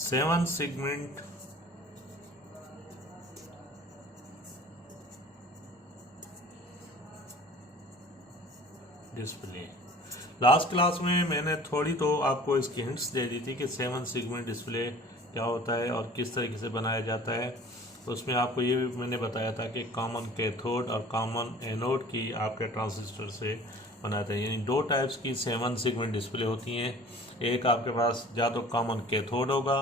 7 segment display. Last class में मैंने थोड़ी तो आपको इसकी हिंट्स दे दी थी कि 7 सेगमेंट डिस्प्ले क्या होता है और किस तरीके से बनाया जाता है। उसमें आपको ये भी मैंने बताया था कि कॉमन कैथोड और कॉमन एनोड की आपके ट्रांजिस्टर से बनाते हैं, यानी दो टाइप्स की 7 सेगमेंट डिस्प्ले होती हैं। एक आपके पास या तो कॉमन कैथोड होगा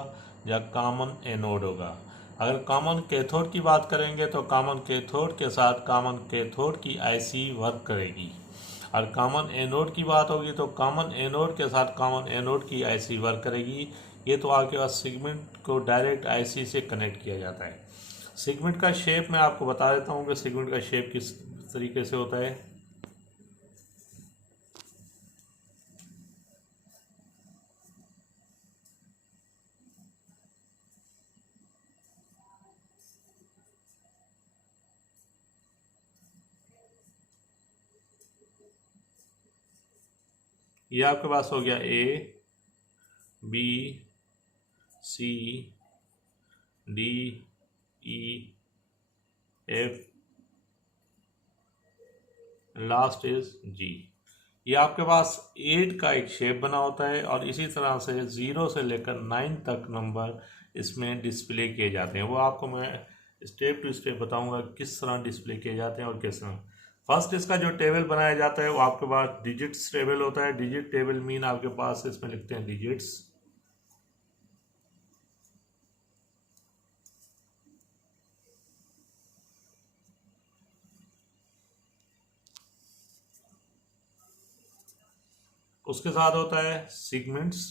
या कॉमन एनोड होगा। अगर कॉमन कैथोड की बात करेंगे तो कॉमन कैथोड के साथ कॉमन कैथोड की आईसी वर्क करेगी, और कॉमन एनोड की बात होगी तो कॉमन एनोड के साथ कॉमन एनोड की आईसी वर्क करेगी। ये तो आपके पास सेगमेंट को डायरेक्ट आईसी से कनेक्ट किया जाता है। सेगमेंट का शेप मैं आपको बता देता हूँ कि सेगमेंट का शेप किस तरीके से होता है। ये आपके पास हो गया A B C D E F, last is G. ये आपके पास 8 का एक शेप बना होता है और इसी तरह से 0 से लेकर 9 तक नंबर इसमें डिस्प्ले किए जाते हैं। वो आपको मैं स्टेप टू स्टेप बताऊंगा किस तरह डिस्प्ले किए जाते हैं और किस तरह। फर्स्ट इसका जो टेबल बनाया जाता है वो आपके पास डिजिट्स टेबल होता है। डिजिट टेबल मीन आपके पास इसमें लिखते हैं डिजिट्स। उसके साथ होता है segments.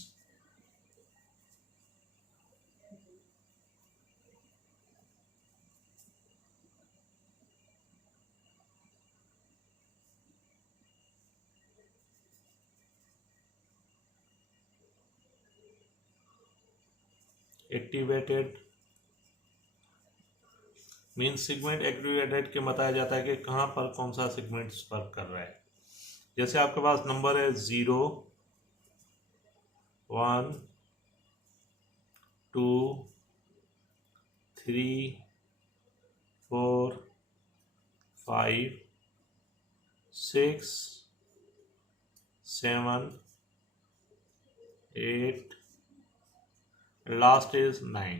Activated mean segment activated के बताया जाता है कि कहाँ पर कौन सा सेगमेंट वर्क कर रहा है। जैसे आपके पास नंबर है 0 1 2 3 4 5 6 7 8, last is 9।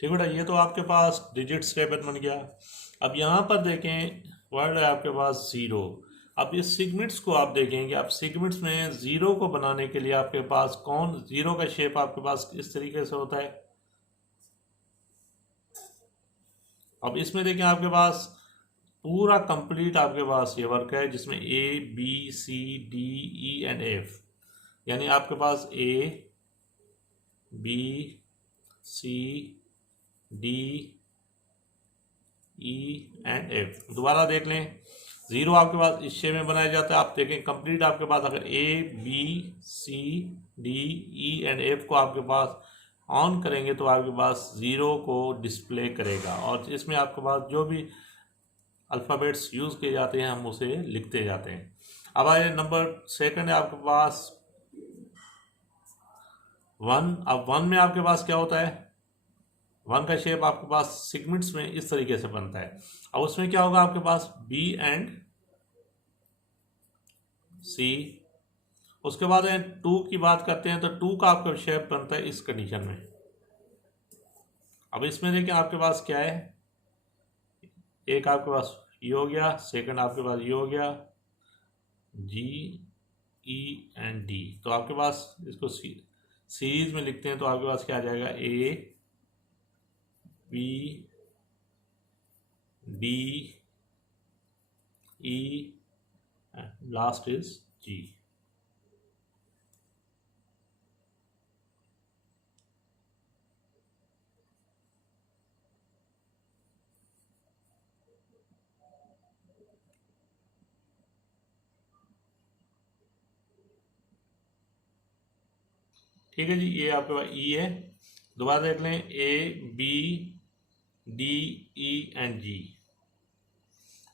ठीक है बेटा, ये तो आपके पास डिजिट्स टेबल बन गया। अब यहाँ पर देखें वर्ड है आपके पास 0। अब इस सेगमेंट्स को आप देखेंगे, अब सेगमेंट्स में 0 को बनाने के लिए आपके पास कौन 0 का शेप आपके पास इस तरीके से होता है। अब इसमें देखें आपके पास पूरा कंप्लीट आपके पास ये वर्क है जिसमें A B C D E and F, यानी आपके पास A B C D E and F. दोबारा देख लें, 0 आपके पास इस शेप में बनाया जाता है। आप देखें कंप्लीट आपके पास अगर A B C D E and F को आपके पास ऑन करेंगे तो आपके पास 0 को डिस्प्ले करेगा, और इसमें आपके पास जो भी अल्फ़ाबेट्स यूज़ किए जाते हैं हम उसे लिखते जाते हैं। अब आइए नंबर सेकंड है आपके पास 1। अब 1 में आपके पास क्या होता है, 1 का शेप आपके पास सेगमेंट्स में इस तरीके से बनता है। अब उसमें क्या होगा आपके पास बी एंड सी। उसके बाद 2 की बात करते हैं तो 2 का आपका शेप बनता है इस कंडीशन में। अब इसमें देखिए आपके पास क्या है, एक आपके पास ये हो गया, सेकंड आपके पास ये हो गया, जी ई एंड डी। तो आपके पास इसको सीरीज में लिखते हैं तो आपके पास क्या आ जाएगा, A B D E, last is G. ठीक है जी, ये आपके पास ई है। दोबारा देख लें, A B D E and G.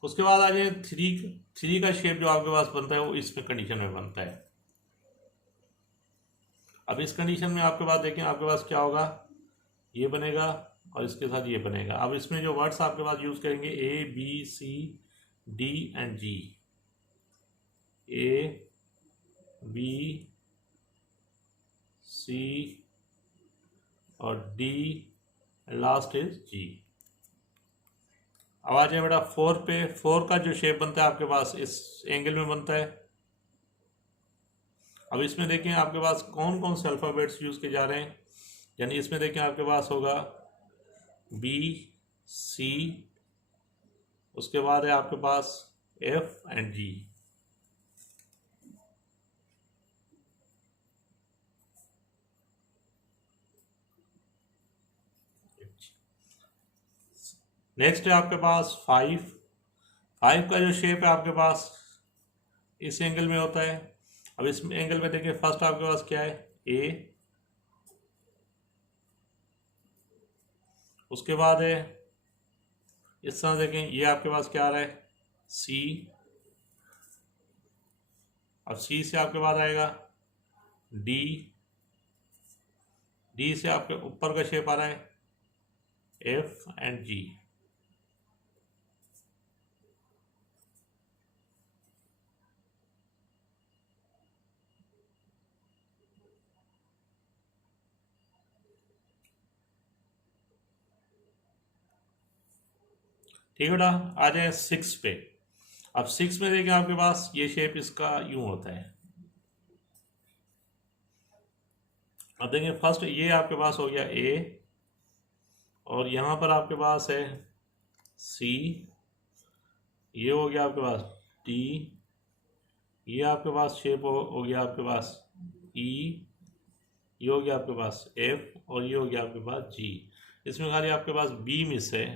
उसके बाद आ जाए थ्री का शेप जो आपके पास बनता है वो इसमें कंडीशन में बनता है। अब इस कंडीशन में आपके पास देखें, आपके पास क्या होगा, ये बनेगा और इसके साथ ये बनेगा। अब इसमें जो वर्ड्स आपके पास यूज करेंगे, A B C D and G, A B C और डी, लास्ट इज जी। अब आ जाए बेटा फोर पे। फोर का जो शेप बनता है आपके पास इस एंगल में बनता है। अब इसमें देखें आपके पास कौन कौन से अल्फ़ाबेट्स यूज किए जा रहे हैं, यानी इसमें देखें आपके पास होगा बी सी, उसके बाद है आपके पास एफ एंड जी। नेक्स्ट है आपके पास फाइव। फाइव का जो शेप है आपके पास इस एंगल में होता है। अब इस एंगल में देखिए फर्स्ट आपके पास क्या है, ए, उसके बाद है इस तरह देखें, ये आपके पास क्या आ रहा है, सी। अब सी से आपके बाद आएगा डी, डी से आपके ऊपर का शेप आ रहा है एफ एंड जी। ठीक है बेटा, आ जाए सिक्स पे। अब सिक्स में देखिए आपके पास ये शेप इसका यूं होता है। अब देखें फर्स्ट ये आपके पास हो गया ए, और यहाँ पर आपके पास है सी, ये हो गया आपके पास डी, ये आपके पास शेप हो गया आपके पास ई, ये हो गया आपके पास एफ, और ये हो गया आपके पास जी। इसमें खाली आपके पास बी मिस है,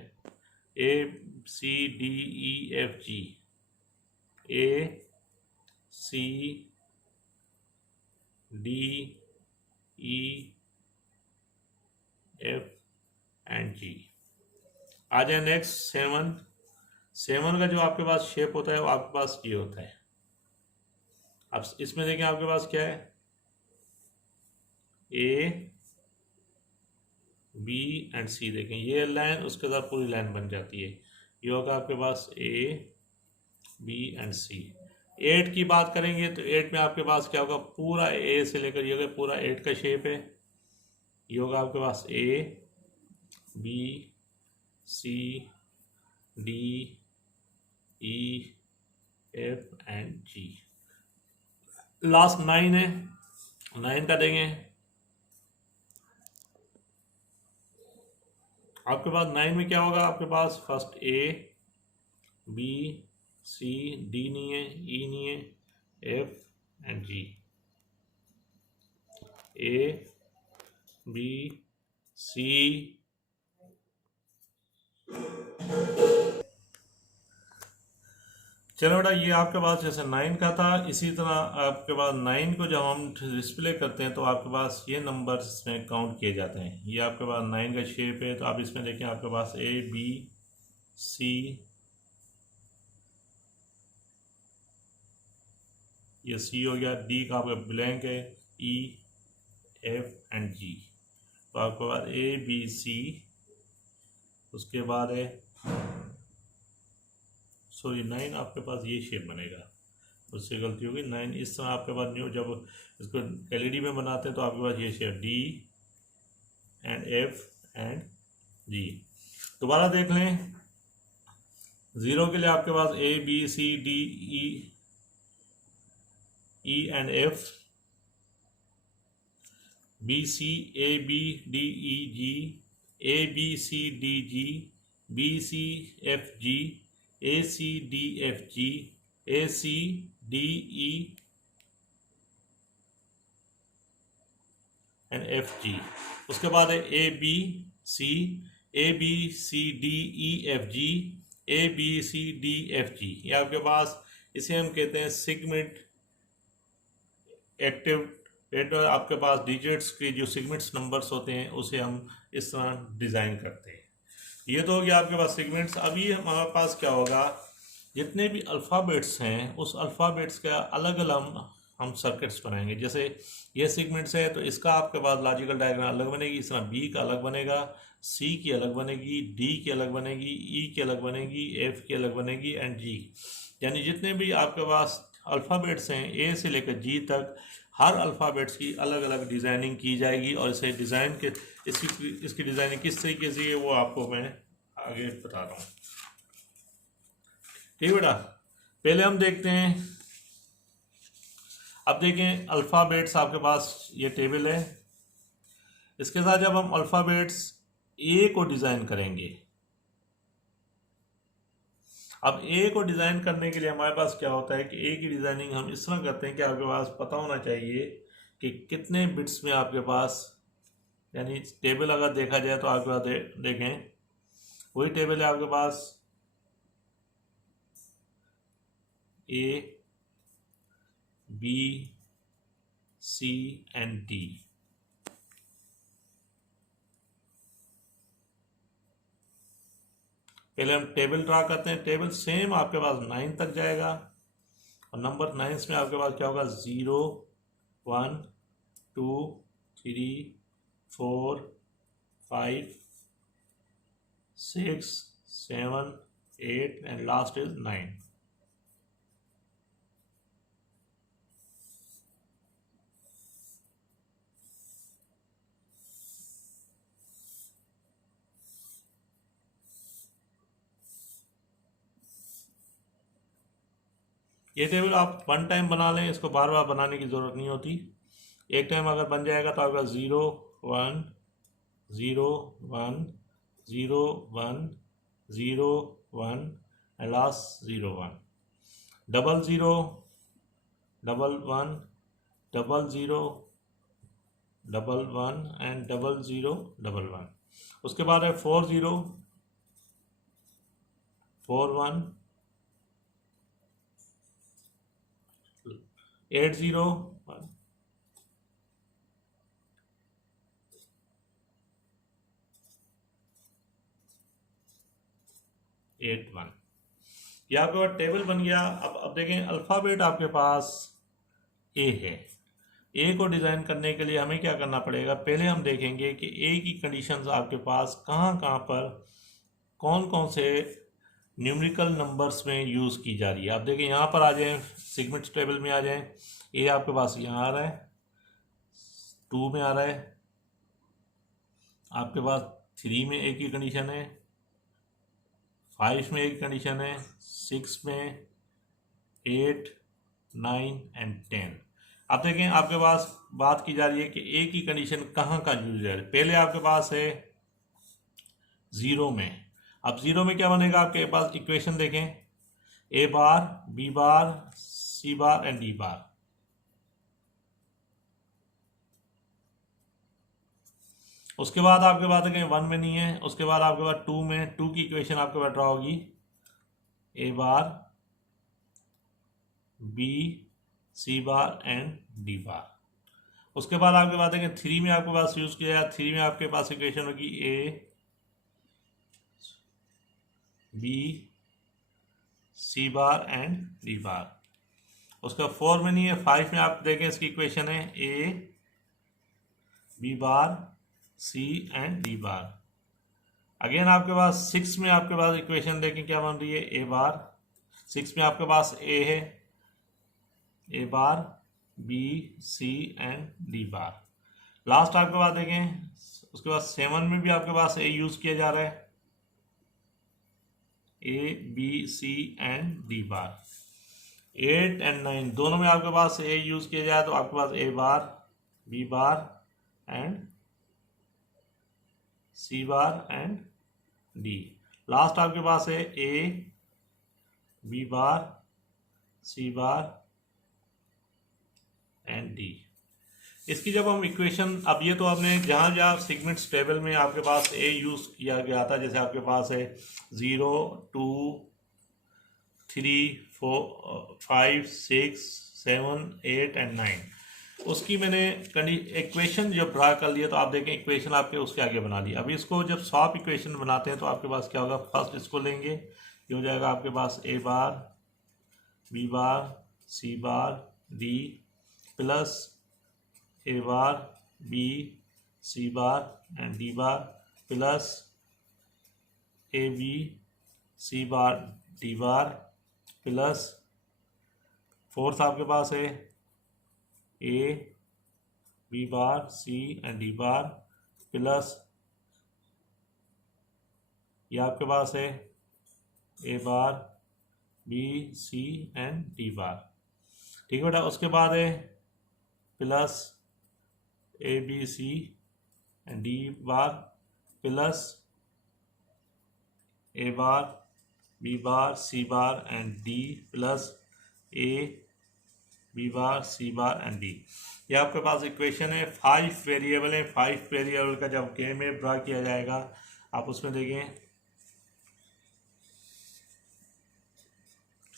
A C D E F G, A C D E F and G. आ जाए नेक्स्ट सेवन। सेवन का जो आपके पास शेप होता है वो आपके पास ये होता है। अब इसमें देखें आपके पास क्या है, ए बी एंड सी। देखें ये लाइन उसके साथ पूरी लाइन बन जाती है। ये होगा आपके पास A B and C. Eight की बात करेंगे तो एट में आपके पास क्या होगा, पूरा ए से लेकर ये होगा पूरा एट का शेप है। ये होगा आपके पास A B C D E F and G. Last nine है, नाइन का देंगे आपके पास नाइन में क्या होगा, आपके पास first A B C D नहीं है, ई नहीं है, F and G, A B C चलो बेटा, ये आपके पास जैसे नाइन का था, इसी तरह आपके पास नाइन को जब हम डिस्प्ले करते हैं तो आपके पास ये नंबर इसमें काउंट किए जाते हैं। ये आपके पास नाइन का शेप है, तो आप इसमें देखें आपके पास ए बी सी, ये सी हो गया, डी का आपका ब्लैंक है, ई एफ एंड जी। तो आपके पास ए बी सी, उसके बाद है सॉरी नाइन आपके पास ये शेप बनेगा, उससे गलती होगी। नाइन इस तरह आपके पास न्यू जब इसको एलईडी में बनाते हैं तो आपके पास ये shape D and F and G. दोबारा देख लें, ज़ीरो के लिए आपके पास A B C D E and F, B C A B D E G, A B C D G, B C F G, A C D F G, A C D E and F G. उसके बाद है A B C, A B C D E F G, A B C D F जी। ये आपके पास, इसे हम कहते हैं segment active आपके पास डिजिट्स के जो सेगमेंट्स नंबर्स होते हैं उसे हम इस तरह डिज़ाइन करते हैं। ये तो हो गया आपके पास सेगमेंट्स। अभी हमारे पास क्या होगा, जितने भी अल्फ़ाबेट्स हैं उस अल्फ़ाबेट्स का अलग अलग हम सर्किट्स बनाएंगे। जैसे ये सेगमेंट्स है तो इसका आपके पास लॉजिकल डायग्राम अलग बनेगी, इस तरह बी का अलग बनेगा, सी की अलग बनेगी, डी की अलग बनेगी, ई की अलग बनेगी, एफ की अलग बनेगी एंड जी। यानी जितने भी आपके पास अल्फ़ाबेट्स हैं ए से लेकर जी तक, हर अल्फ़ाबेट्स की अलग अलग डिज़ाइनिंग की जाएगी। और इसे डिज़ाइन के इसकी डिज़ाइनिंग किस तरीके से है वो आपको मैं आगे बता रहा हूँ। ठीक बेटा, पहले हम देखते हैं। अब देखें अल्फ़ाबेट्स आपके पास ये टेबल है। इसके साथ जब हम अल्फ़ाबेट्स ए को डिज़ाइन करेंगे, अब ए को डिज़ाइन करने के लिए हमारे पास क्या होता है कि ए की डिज़ाइनिंग हम इस तरह करते हैं कि आपके पास पता होना चाहिए कि कितने बिट्स में आपके पास, यानी टेबल अगर देखा जाए तो आपके पास देखें वही टेबल है आपके पास A B C and D. पहले हम टेबल ड्रा करते हैं। टेबल सेम आपके पास 9 तक जाएगा और नंबर 9 में आपके पास क्या होगा, 0 1 2 3 4 5 6 7 8 एंड लास्ट इज 9। ये टेबल आप वन टाइम बना लें, इसको बार बार बनाने की ज़रूरत नहीं होती। एक टाइम अगर बन जाएगा तो आपका 0 1 0 1 0 1 0 1 एंड लास्ट 0 1, 0 1 1 0 1 1 एंड 0 1 1। उसके बाद है 4 0 4 1 8 0 1 8 1। ये आपके पास टेबल बन गया। अब देखें अल्फ़ाबेट आपके पास ए है। ए को डिज़ाइन करने के लिए हमें क्या करना पड़ेगा, पहले हम देखेंगे कि ए की कंडीशंस आपके पास कहाँ कहाँ पर कौन कौन से न्यूमेरिकल नंबर्स में यूज़ की जा रही है। आप देखें यहाँ पर आ जाएं, सेगमेंट्स टेबल में आ जाएं। ए आपके पास यहाँ आ रहा है, 2 में आ रहा है, आपके पास 3 में ए की कंडीशन है, 5 में एक कंडीशन है, 6 में, 8 9 एंड 10। अब देखें आपके पास बात की जा रही है कि ए की कंडीशन कहाँ का यूज है। पहले आपके पास है 0 में। अब 0 में क्या बनेगा, आपके पास इक्वेशन देखें, A bar B bar C bar and D bar. उसके बाद आपके पास देखें 1 में नहीं है। उसके बाद आपके पास 2 में, 2 की इक्वेशन आपके पास ड्रा होगी, A bar B C bar and D bar. उसके बाद आपके पास देखें 3 में आपके पास यूज किया है, 3 में आपके पास इक्वेशन होगी A B C bar and D bar. उसका 4 में नहीं है। 5 में आप देखें इसकी इक्वेशन है A B bar C and D bar. Again आपके पास 6 में आपके पास इक्वेशन देखें क्या बन रही है, ए बार। 6 में आपके पास ए है, A bar B C and D bar. Last आपके पास देखें, उसके बाद 7 में भी आपके पास ए यूज किया जा रहा है, A B C and D bar. 8 and 9 दोनों में आपके पास ए यूज किया जाए तो आपके पास A bar B bar and C bar and D. Last आपके पास है A B bar C bar and D. इसकी जब हम इक्वेशन, अब ये तो आपने जहाँ जहाँ सेगमेंट्स टेबल में आपके पास ए यूज़ किया गया था, जैसे आपके पास है 0 2 3 4 5 6 7 8 एंड 9। उसकी मैंने इक्वेशन जब ड्रा कर लिया तो आप देखें इक्वेशन आपके उसके आगे बना लिया। अभी इसको जब स्वैप इक्वेशन बनाते हैं तो आपके पास क्या होगा, फर्स्ट इसको लेंगे, ये हो जाएगा आपके पास A bar B bar C bar D plus A bar B C bar and D bar plus A B C bar D bar plus fourth आपके पास है A B bar C and D bar plus ये आपके पास है A bar B C and D bar. ठीक है बेटा, उसके बाद है plus A B C and D bar plus A bar B bar C bar and D plus A B bar C bar and D. ये आपके पास equation है। 5 वेरिएबल है। 5 वेरिएबल का जब के में ड्रा किया जाएगा आप उसमें देखें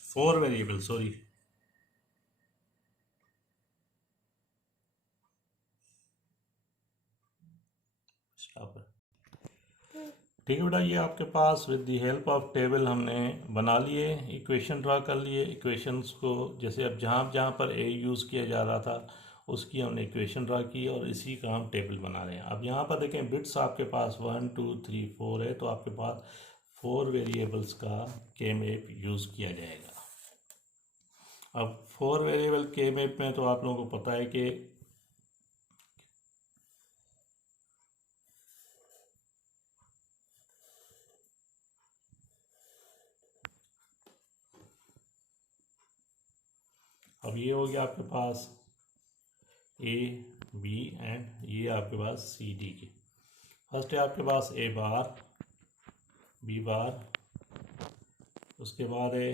4 वेरिएबल, सॉरी ठीक है बेटा, ये आपके पास with the help of table हमने बना लिए, इक्वेशन ड्रा कर लिए। इक्वेशंस को जैसे अब जहाँ जहाँ पर ए यूज़ किया जा रहा था उसकी हमने इक्वेशन ड्रा की और इसी का हम टेबल बना रहे हैं। अब यहाँ पर देखें बिट्स आपके पास 1 2 3 4 है, तो आपके पास 4 वेरिएबल्स का के मैप यूज़ किया जाएगा। अब 4 वेरिएबल के मैप में तो आप लोगों को पता है कि अब ये हो गया आपके पास ए बी एंड ये आपके पास सी डी की। फर्स्ट है आपके पास ए बार बी बार, उसके बाद है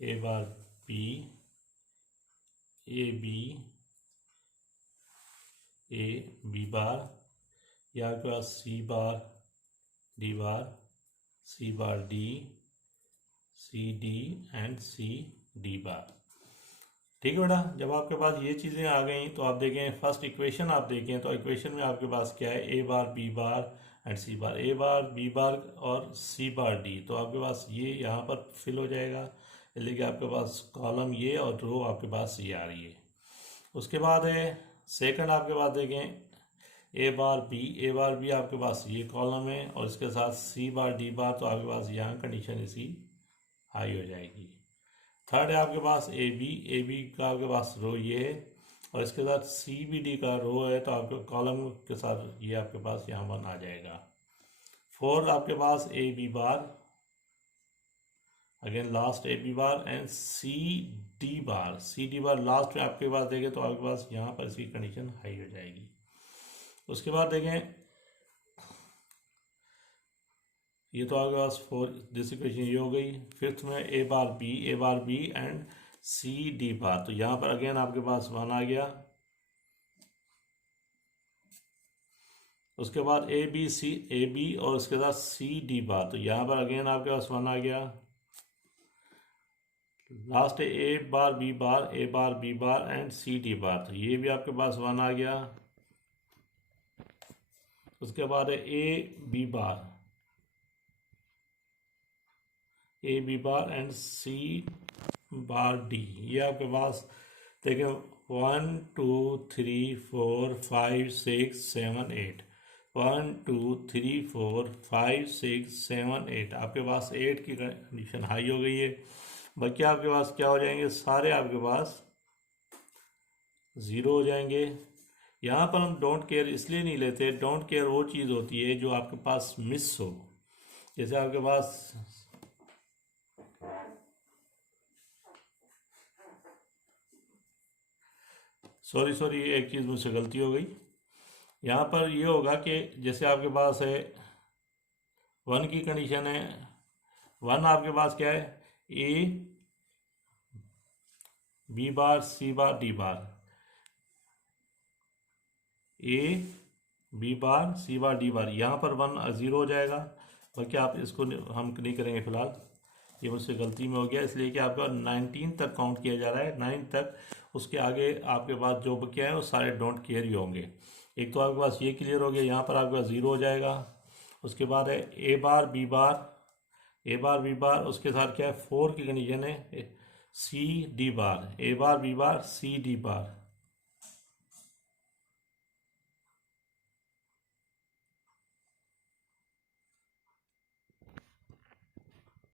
A bar B A B A B bar, ये आपके पास C bar D bar C bar D C D and C D bar. ठीक है बेटा, जब आपके पास ये चीज़ें आ गई तो आप देखें फर्स्ट इक्वेशन आप देखें तो इक्वेशन में आपके पास क्या है, A bar B bar and C bar, A bar B bar और सी बार डी। तो आपके पास ये यहाँ पर फिल हो जाएगा, इसलिए कि आपके पास कॉलम ये और रो आपके पास ये आ रही है। उसके बाद है सेकंड आपके पास देखें ए बार बी आपके पास ये कॉलम है और इसके साथ सी बार डी बार, तो आपके पास यहाँ कंडीशन इसी हाई हो जाएगी। थर्ड है आपके पास ए बी का आपके पास रो ये है और इसके साथ सी बी डी का रो है, तो आपके कॉलम के साथ ये आपके पास यहाँ पर आ जाएगा। फोर्थ आपके पास A B bar, again last A B bar and C D bar last में आपके पास देखें तो आपके पास यहाँ पर इसकी कंडीशन हाई हो जाएगी। उसके बाद देखें ये तो आपके पास 4 दिस इक्वेशन ये हो गई। फिफ्थ में A bar B and C D bar, तो यहाँ पर अगेन आपके पास 1 आ गया। उसके बाद ए बी और उसके साथ सी डी बार, तो यहाँ पर अगेन आपके पास 1 आ गया। लास्ट है A bar B bar and C D bar, तो ये भी आपके पास 1 आ गया। उसके बाद है A B bar and C bar D, ये आपके पास देखिए 1 2 3 4 5 6 7 8 1 2 3 4 5 6 7 8, आपके पास 8 की कंडीशन हाई हो गई है। बाकी आपके पास क्या हो जाएंगे, सारे आपके पास 0 हो जाएंगे। यहाँ पर हम डोंट केयर इसलिए नहीं लेते, डोंट केयर वो चीज़ होती है जो आपके पास मिस हो। जैसे आपके पास सॉरी एक चीज़ मुझसे गलती हो गई। यहाँ पर ये होगा कि जैसे आपके पास है 1 की कंडीशन है, 1 आपके पास क्या है, A B bar C bar D bar, A B bar C bar D bar, यहाँ पर 1 0 हो जाएगा। बाकी आप इसको हम नहीं करेंगे फिलहाल, ये मुझसे गलती में हो गया, इसलिए कि आपका 19 तक काउंट किया जा रहा है, 9 तक। उसके आगे आपके पास जो बकिया है वो सारे डोंट केयर ही होंगे। एक तो आपके पास ये क्लियर हो गया, यहाँ पर आपके पास 0 हो जाएगा। उसके बाद है ए बार बी बार, उसके साथ क्या है 4 की कंडीशन है C D bar, A bar B bar C D bar.